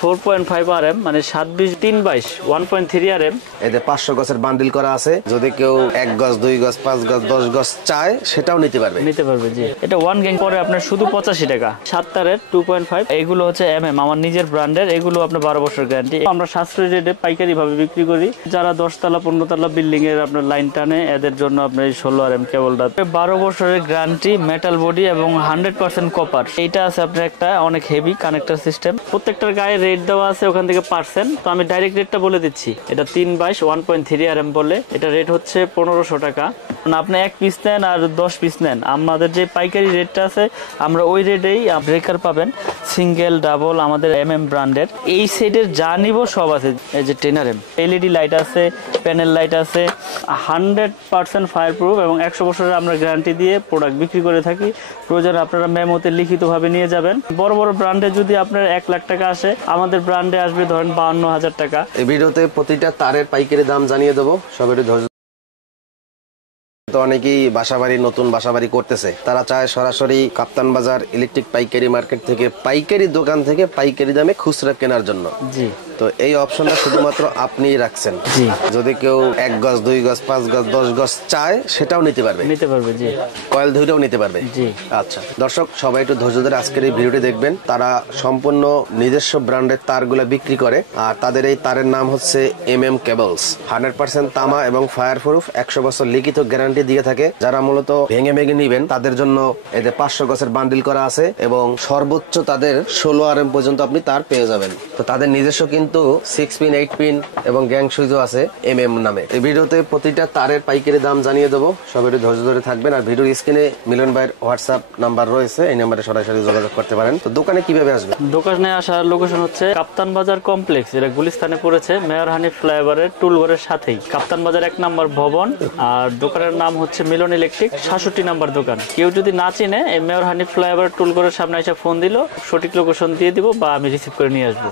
4.5 RM মানে 7-20 3-22 1.3 RM। এতে 500 গজের বান্ডিল করা আছে, যদি কেউ 1 গজ 2 গজ 5 গজ 10 গজ চায় সেটাও নিতে পারবে জি। এটা 1 গ্যাং পরে আপনার শুধু 85 টাকা। 7 তারের 2.5, এগুলো হচ্ছে আমার নিজের ব্র্যান্ডের, এগুলো আপনার 12 বছর গ্যারান্টি। আমরা সাশ্রয়ী রেটে পাইকারি ভাবে বিক্রি করি। যারা 10 তলা 15 তলা বিল্ডিং এর আপনার লাইন টানে, এদের জন্য আপনার 16 RM কেবলটা 12 বছরের গ্যারান্টি, মেটাল বডি এবং 100% কপার। এইটা আছে আপনার একটা অনেক হেভি কানেক্টর সিস্টেম। প্রত্যেকটার গায়ে রেট দেওয়া আছে ওখান থেকে পার্সেন্ট, তো আমি ডাইরেক্ট রেটটা বলে দিচ্ছি। এটা 3-22 1.3 RM বলে, এটা রেট হচ্ছে 1500 টাকা। আপনি 1 পিস নেন আর 10 পিস নেন, আমাদের যে পাইকারি রেটটা আছে আমরা ওই রেটেই ব্রেকার পাবেন, সিঙ্গেল ডাবল আমাদের ব্র্যান্ডের। এই সেটের যা নিব সব আছে। এই যে 10 RM এলইডি লাইট আছে, প্যানেল লাইট আছে, 100% ফায়ার প্রুফ এবং 100 বছরের আমরা গ্যারান্টি দিয়ে প্রোডাক্ট বিক্রি করে থাকি। প্রয়োজনে আপনারা মেমোতে লিখিতভাবে নিয়ে যাবেন। বড় বড় ব্র্যান্ডে যদি আপনার 1 লাখ টাকা আসে, আমাদের ব্র্যান্ডে আসবে ধরেন 52,000 টাকা। এই ভিডিওতে প্রতিটা তারের পাইকারি দাম জানিয়ে দেবো, সবাই ধৈর্য। তো অনেকেই বাসাবাড়ি, নতুন বাসাবাড়ি করতেছে, তারা চায় সরাসরি কাপ্তান বাজার ইলেকট্রিক পাইকারি মার্কেট থেকে, পাইকারি দোকান থেকে পাইকারি দামে খুচরা কেনার জন্য। জি, তো এই অপশনটা শুধুমাত্র আপনিই রাখছেন। জি, যদি কেউ 1 গজ 2 গজ 5 গজ 10 গজ চায় সেটাও নিতে পারবে। জি। কয়েল ধরেও নিতে পারবে। জি। আচ্ছা দর্শক, সবাই একটু ধৈর্য ধরে আজকের এই ভিডিওটি দেখবেন। তারা সম্পূর্ণ নিজস্ব ব্র্যান্ডের তারগুলা বিক্রি করে, আর তাদের এই তারের নাম হচ্ছে কেবলস। 100% তামা এবং ফায়ার প্রুফ, 100 বছর লিখিত গ্যারান্টি দিয়ে থাকে। যারা মূলত ভেঙে ভেঙে নিবেন তাদের জন্য এতে 500 গজের বান্ডিল করা আছে এবং সর্বোচ্চ তাদের 16 RM পর্যন্ত আপনি তার পেয়ে যাবেন। তো তাদের নিজস্ব কিন্তু 6 পিন 8 পিন এবং গ্যাং সুইচও আছে নামে। এই ভিডিওতে প্রতিটা তারের পাইকারি দাম জানিয়ে দেবো, সবাই একটু ধৈর্য ধরে থাকবেন। আর ভিডিওর স্ক্রিনে মিলন ভাইয়ের হোয়াটসঅ্যাপ নাম্বার রয়েছে, এই নাম্বারে সরাসরি যোগাযোগ করতে পারেন। তো দোকানে কিভাবে আসবেন? দোকানে আসার লোকেশন হচ্ছে কাপ্তান বাজার কমপ্লেক্স, এটা গুলিস্তানে পড়েছে, মেয়র হানিফ ফ্লাইওভারের টুলঘরের সাথেই কাপ্তান বাজার 1 নম্বর ভবন। আর দোকানের নাম হচ্ছে মিলন ইলেকট্রিক, 66 নম্বর দোকান। কেউ যদি না চিনে, এই মেয়র হানিফ ফ্লাইওভার টুলঘরের সামনে এসে ফোন দিল, সঠিক লোকেশন দিয়ে দিব বা আমি রিসিভ করে নিয়ে আসবো।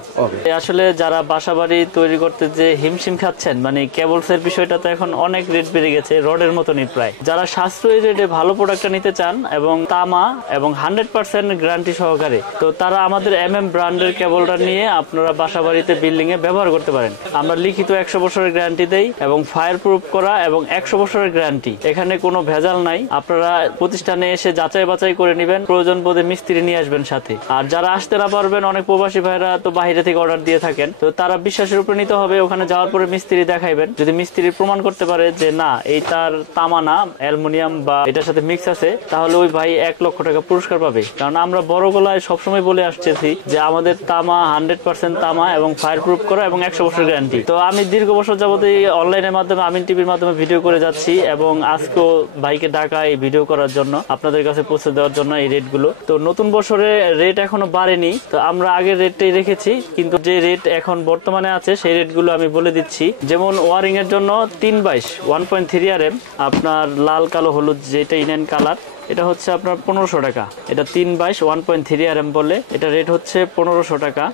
আসলে যারা বাসাবাড়ি তৈরি করতে যে হিমশিম খাচ্ছেন, মানে কেবলস এর বিষয়টা তো এখন অনেক রেট বেড়ে গেছে, রডের মতনই প্রায়। যারা সাশ্রয়ী রেটে ভালো প্রোডাক্টটা নিতে চান এবং তামা এবং 100% গ্যারান্টি সহকারে, তো তারা আমাদের ব্র্যান্ডের কেবলটা নিয়ে আপনারা বাসাবাড়িতে বিল্ডিং এ ব্যবহার করতে পারেন। আমরা লিখিত 100 বছরের গ্যারান্টি দেই এবং ফায়ার প্রুফ করা এবং 100 বছরের গ্যারান্টি, এখানে কোনো ভেজাল নাই। আপনারা প্রতিষ্ঠানে এসে যাচাই বাছাই করে নেবেন, প্রয়োজন বোধে মিস্ত্রি নিয়ে আসবেন সাথে। আর যারা আসতে না পারবেন, অনেক প্রবাসী ভাইরা তো বাইরে থেকে অর্ডার দিয়ে থাকেন, তো তারা বিশ্বাসের উপর নিতে হবে। ওখানে যাওয়ার পরে মিস্ত্রি দেখাইবেন, যদি মিস্ত্রি প্রমাণ করতে পারে যে না এই তার তামা না, অ্যালুমিনিয়াম বা এটার সাথে মিক্স আছে, তাহলে ওই ভাই 1 লক্ষ টাকা পুরস্কার পাবে। কারণ আমরা বড় গলায় সবসময় বলে আসতেছি যে আমাদের তামা 100% তামা এবং ফায়ার প্রুফ করা এবং 100 বছর গ্যারান্টি। তো আমি দীর্ঘ বছর যাবত অনলাইনের মাধ্যমে, আমিন টিভির মাধ্যমে ভিডিও করে যাচ্ছি এবং আজকেও ভাইকে ডাকা এই ভিডিও করার জন্য, আপনাদের কাছে পৌঁছে দেওয়ার জন্য এই রেট গুলো। তো নতুন বছরে রেট এখনো বাড়েনি, তো আমরা আগের রেটটাই রেখেছি, কিন্তু যে রেট এখন বর্তমানে আছে সেই রেট গুলো আমি বলে দিচ্ছি। যেমন ওয়ারিং এর জন্য 3-22 1.3 RM, আপনার লাল কালো হলুদ যেটাই নেন কালার, এটা হচ্ছে আপনার 1500 টাকা। এটা 3-22 1.3 RM বলে, এটা রেট হচ্ছে 1500 টাকা।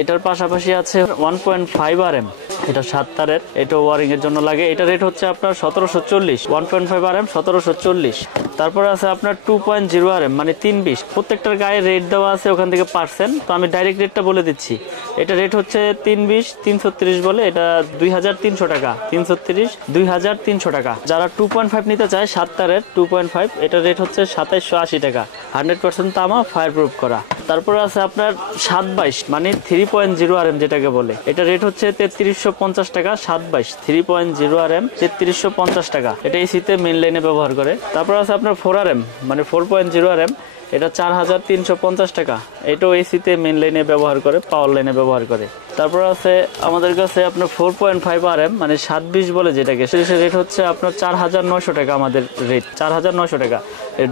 এটার পাশাপাশি আছে 1.5 RM, এটা 7 তারের, এটা ওয়ারিং এর জন্য লাগে, এটা রেট হচ্ছে আপনার 1740। 1.5 RM 1740। তারপরে আছে আপনার 2.0 RM মানে 320। প্রত্যেকটার গায়ে রেট দেওয়া আছে ওখান থেকে পার্সেন্ট, তো আমি ডাইরেক্ট রেটটা বলে দিচ্ছি। এটা রেট হচ্ছে 320 330 বলে, এটা 2300 টাকা। 330 2300 টাকা। যারা 2.5 নিতে চায় 7 তারের 2.5, এটা রেট হচ্ছে 2780 টাকা। 100% তামা, ফায়ার প্রুফ করা। তারপরে আছে আপনার 7-22 মানে 3.0 RM যেটাকে বলে, এটা রেট হচ্ছে 3350 টাকা। 7-22 3.0 RM 3350 টাকা। এটা এসিতে মেইন লাইনে ব্যবহার করে। তারপর আছে আপনার 4 RM মানে 4.0 RM, এটা 4350 টাকা। এটাও এসিতে মেইন লাইনে ব্যবহার করে, পাওয়ার লাইনে ব্যবহার করে। তারপর আছে আমাদের কাছে আপনার 4.5 RM মানে 720 বলে যেটাকে, সেটার রেট হচ্ছে আপনার 4900 টাকা। আমাদের রেট 4900 টাকা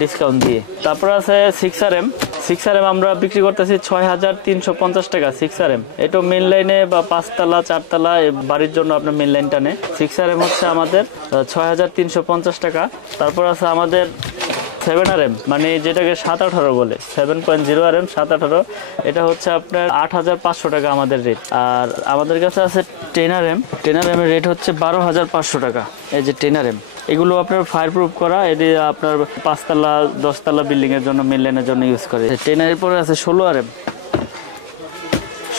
ডিসকাউন্ট দিয়ে। তারপর আছে 6 RM। 6 RM আমরা বিক্রি করতেছি 6350 টাকা। 6 RM এটা মেইন লাইনে বা 5 তলা 4 তলা বাড়ির জন্য আপনার মেইন লাইন টানে। 6 RM হচ্ছে আমাদের 6350 টাকা। তারপর আছে আমাদের 7 RM মানে যেটাকে 718 বলে, 7.0 RM 718, এটা হচ্ছে আপনার 8500 টাকা আমাদের রেট। আর আমাদের কাছে আছে 10 RM। 10 RM এর রেট হচ্ছে 12500 টাকা। এই যে 10 RM, এগুলো আপনার ফায়ার প্রুফ করা, এটি আপনার 5 তলা 10 তলা বিল্ডিং এর জন্য, মেইন লাইনের জন্য ইউজ করে। 10 এর পরে আছে 16 RM।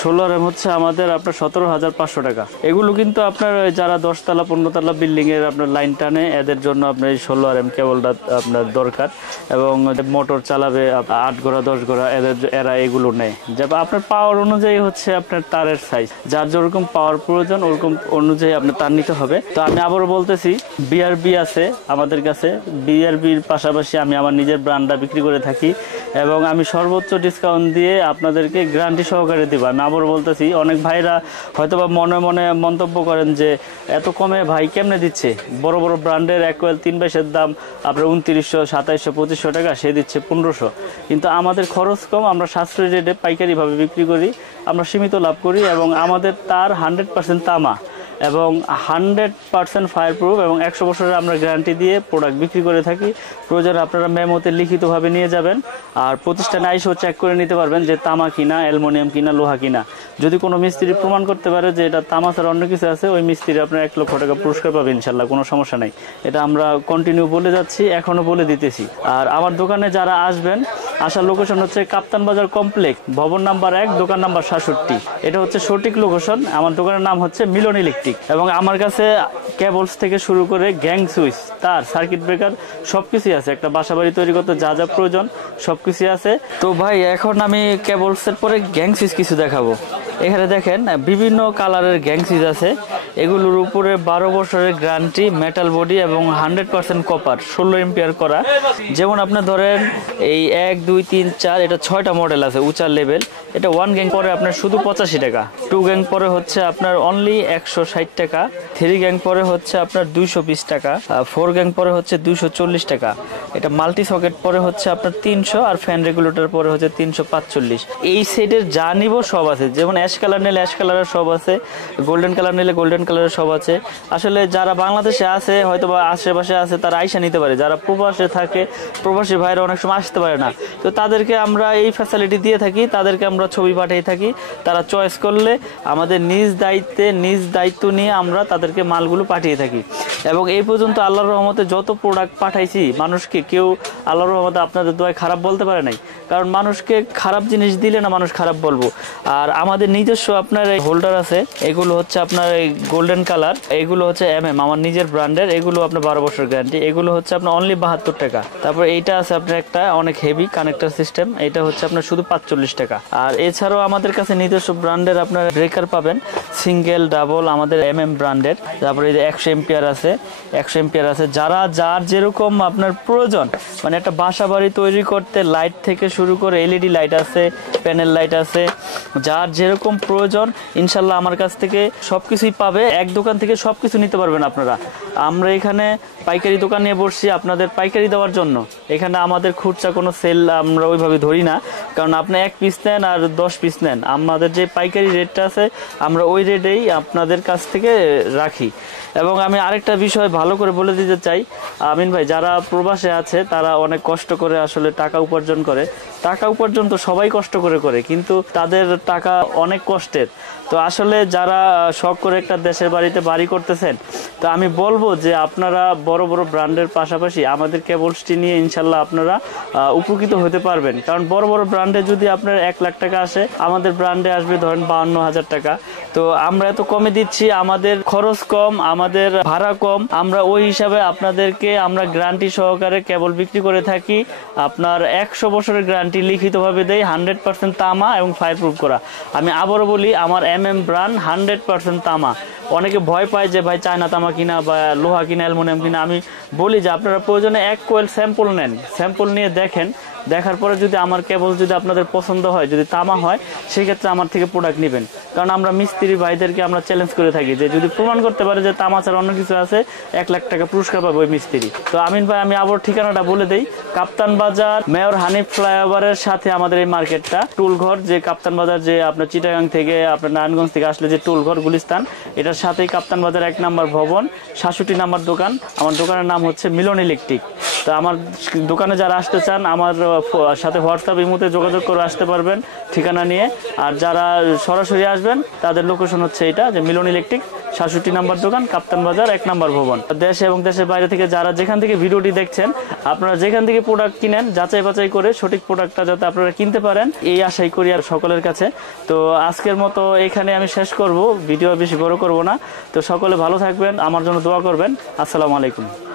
16 হচ্ছে আমাদের আপনার 17,500 টাকা। এগুলো কিন্তু আপনার যারা 10 তলা 15 তলা বিল্ডিং এর আপনার লাইন টানে এদের জন্য আপনার এই 16 কেবলটা আপনার দরকার, এবং মোটর চালাবে 8 ঘোড়া 10 ঘোড়া এরা এগুলো নেয়। যেমন আপনার পাওয়ার অনুযায়ী হচ্ছে আপনার তারের সাইজ, যার যেরকম পাওয়ার প্রয়োজন ওরকম অনুযায়ী আপনার তার নিতে হবে। তো আমি আবারও বলতেছি, বিআরবি আছে আমাদের কাছে, বিআরবির পাশাপাশি আমি আমার নিজের ব্র্যান্ডটা বিক্রি করে থাকি, এবং আমি সর্বোচ্চ ডিসকাউন্ট দিয়ে আপনাদেরকে গ্যারান্টি সহকারে দেবো। আমি আবারও বলতেছি, অনেক ভাইরা হয়তোবা মনে মনে মন্তব্য করেন যে এত কমে ভাই কেমনে দিচ্ছে, বড় বড় ব্র্যান্ডের এক কোয়েল 3 বাইশের দাম আপনার 2900 2700 2500 টাকা, সে দিচ্ছে 1500। কিন্তু আমাদের খরচ কম, আমরা সাশ্রয়ী রেটে পাইকারিভাবে বিক্রি করি, আমরা সীমিত লাভ করি, এবং আমাদের তার 100% তামা এবং 100% ফায়ার প্রুফ এবং 100 বছরের আমরা গ্যারান্টি দিয়ে প্রোডাক্ট বিক্রি করে থাকি। প্রয়োজনে আপনারা মেমোতে লিখিতভাবে নিয়ে যাবেন, আর প্রতিষ্ঠানে আইসেও চেক করে নিতে পারবেন যে তামা কিনা, অ্যালুমিনিয়াম কিনা, লোহা কিনা। যদি কোনো মিস্ত্রি প্রমাণ করতে পারে যে এটা তামা ছাড়া অন্য কিছু আছে, ওই মিস্ত্রি আপনার 1 লক্ষ টাকা পুরস্কার পাবে ইনশাল্লাহ, কোনো সমস্যা নাই। এটা আমরা কন্টিনিউ বলে যাচ্ছি, এখনো বলে দিতেছি। আর আমার দোকানে যারা আসবেন, আসার লোকেশন হচ্ছে কাপ্তান বাজার কমপ্লেক্স, ভবন নাম্বার 1, দোকান নাম্বার 67। এটা হচ্ছে সঠিক লোকেশন। আমার দোকানের নাম হচ্ছে মিলন ইলেকট্রিক, এবং আমার কাছে কেবলস থেকে শুরু করে গ্যাং সুইচ, তার, সার্কিট ব্রেকার সবকিছুই আছে। একটা বাসাবাড়ি তৈরি করতে যা যা প্রয়োজন সবকিছু আছে। তো ভাই এখন আমি কেবলসের পরে গ্যাং সুইচ কিছু দেখাবো। এখানে দেখেন বিভিন্ন কালারের গ্যাং সুইচ আছে, এগুলোর উপরে 12 বছরের গ্যারান্টি, মেটাল বডি এবং 100% কপার, 16 এম্পিয়ার করা। যেমন আপনার ধরেন এই 1 2 3 4 এটা 6টা মডেল আছে উঁচা লেভেল। এটা 1 গ্যাং পরে আপনার শুধু 85 টাকা, 2 গ্যাং পরে হচ্ছে আপনার অনলি 160 টাকা, 3 গ্যাং পরে হচ্ছে আপনার 220 টাকা, 4 গ্যাং পরে হচ্ছে 240 টাকা। এটা মাল্টি সকেট পরে হচ্ছে আপনার 300, আর ফ্যান রেগুলেটর পরে হচ্ছে 345। এই সেটের যা নিব সব আছে, যেমন অ্যাশ কালার নিলে অ্যাশ কালারের সব আছে, গোল্ডেন কালার নিলে গোল্ডেন কালারের সব আছে। আসলে যারা বাংলাদেশে আছে হয়তো বা আশেপাশে আছে তারা আইসা নিতে পারে, যারা প্রবাসে থাকে, প্রবাসী ভাইরা অনেক সময় আসতে পারে না, তো তাদেরকে আমরা এই ফ্যাসিলিটি দিয়ে থাকি। তাদেরকে আমরা ছবি পাঠিয়ে থাকি, তারা চয়েস করলে আমাদের নিজ দায়িত্ব নিয়ে আমরা তাদেরকে মালগুলো পাঠিয়ে থাকি। এবং এই পর্যন্ত আল্লাহর রহমতে যত প্রোডাক্ট পাঠাইছি মানুষকে, কেউ আল্লাহর রহমতে আপনাদের দোয়ায় খারাপ বলতে পারে নাই, কারণ মানুষকে খারাপ জিনিস দিলে না মানুষ খারাপ বলবো। আর আমাদের নিজস্ব আপনার এই হোল্ডার আছে, এগুলো হচ্ছে আপনার এই গোল্ডেন কালার, এগুলো হচ্ছে আমার নিজের ব্র্যান্ডের, এগুলো আপনার 12 বছর গ্যারান্টি, এগুলো হচ্ছে আপনার অনলি 72 টাকা। তারপর এইটা আছে আপনার একটা অনেক হেভি কানেক্টর সিস্টেম, এটা হচ্ছে আপনার শুধু 45 টাকা। আর এছাড়াও আমাদের কাছে নিজস্ব ব্র্যান্ডের আপনার ব্রেকার পাবেন, সিঙ্গেল ডাবল আমাদের ব্র্যান্ডের। তারপরে এই যে 100 এম্পিয়ার আছে, যার যেরকম আপনার প্রয়োজন, মানে একটা বাসা বাড়ি তৈরি করতে লাইট থেকে শুরু করে এলইডি লাইট আছে, প্যানেল লাইট আছে, যার যেরকম প্রয়োজন ইনশাল্লাহ আমার কাছ থেকে সবকিছুই পাবে। এক দোকান থেকে সবকিছু নিতে পারবেন আপনারা। আমরা এখানে পাইকারি দোকান নিয়ে বসছি আপনাদের পাইকারি দেওয়ার জন্য। এখানে আমাদের খুচরা কোনো সেল আমরা ওইভাবে ধরি না, কারণ আপনি 1 পিস নেন আর 10 পিস নেন, আমাদের যে পাইকারি রেটটা আছে আমরা ওই রেটেই আপনাদের কাছ থেকে রাখি। এবং আমি আরেকটা বিষয় ভালো করে বলে দিতে চাই, আমিন ভাই, যারা প্রবাসে আছে তারা অনেক কষ্ট করে আসলে টাকা উপার্জন করে। টাকা উপার্জন তো সবাই কষ্ট করে, কিন্তু তাদের টাকা অনেক কষ্টের। তো আসলে যারা শখ করে একটা দেশের বাড়িতে বাড়ি করতেছেন, তো আমি বলবো যে আপনারা বড় বড় ব্র্যান্ডের পাশাপাশি আমাদের কেবলসটি নিয়ে ইনশাল্লাহ আপনারা উপকৃত হতে পারবেন। কারণ বড় বড় ব্র্যান্ডে যদি আপনার 1 লাখ টাকা আসে, আমাদের ব্র্যান্ডে আসবে ধরেন 52,000 টাকা। তো আমরা এত কমে দিচ্ছি, আমাদের খরচ কম, আমাদের ভাড়া কম, আমরা ওই হিসাবে আপনাদেরকে আমরা গ্যারান্টি সহকারে কেবল বিক্রি করে থাকি। আপনার 100 বছরের গ্যারান্টি লিখিতভাবে দেই, 100% তামা এবং ফায়ার প্রুফ করা। আমি আবারও বলি, আমার ব্র্যান্ড 100% তামা। অনেকে ভয় পায় যে ভাই চায়না তামা কিনা বা লোহা কিনা, অ্যালুমিনিয়াম কিনা। আমি বলি যে আপনারা প্রয়োজনে 1 কোয়েল স্যাম্পল নেন, স্যাম্পল নিয়ে দেখেন, দেখার পরে যদি আমার কেবল যদি আপনাদের পছন্দ হয়, যদি তামা হয়, সেই ক্ষেত্রে আমার থেকে প্রোডাক্ট নেবেন। কারণ আমরা মিস্ত্রি ভাইদেরকে আমরা চ্যালেঞ্জ করে থাকি যে যদি প্রমাণ করতে পারে যে তামা ছাড়া অন্য কিছু আছে, 1 লাখ টাকা পুরস্কার পাবে ওই মিস্ত্রি। তো আমিন ভাই, আমি আবার ঠিকানাটা বলে দেই, কাপ্তান বাজার মেয়র হানিফ ফ্লাইওভারের সাথে আমাদের এই মার্কেটটা, টুলঘর, যে কাপ্তান বাজার যে আপনার চিটাগাং থেকে আপনার নারায়ণগঞ্জ থেকে আসলে যে টুলঘর গুলিস্তান, এটার সাথেই কাপ্তান বাজার 1 নম্বর ভবন, 67 নম্বর দোকান। আমার দোকানের নাম হচ্ছে মিলন ইলেকট্রিক। তো আমার দোকানে যারা আসতে চান, আমার সাথে হোয়াটসঅ্যাপ ইমোতে যোগাযোগ করে আসতে পারবেন ঠিকানা নিয়ে। আর যারা সরাসরি আসবেন তাদের লোকেশন হচ্ছে এটা, যে মিলন ইলেকট্রিক ৬৭ নম্বর দোকান, কাপ্তান বাজার ১ নম্বর ভবন। দেশে এবং দেশের বাইরে থেকে যারা যেখান থেকে ভিডিওটি দেখছেন, আপনারা যেখান থেকে প্রোডাক্ট কিনেন যাচাই বাছাই করে সঠিক প্রোডাক্টটা যাতে আপনারা কিনতে পারেন, এই আশাই করি আর সকলের কাছে। তো আজকের মতো এখানে আমি শেষ করব, ভিডিও বেশি বড় করব না। তো সকলে ভালো থাকবেন, আমার জন্য দোয়া করবেন। আসসালামু আলাইকুম।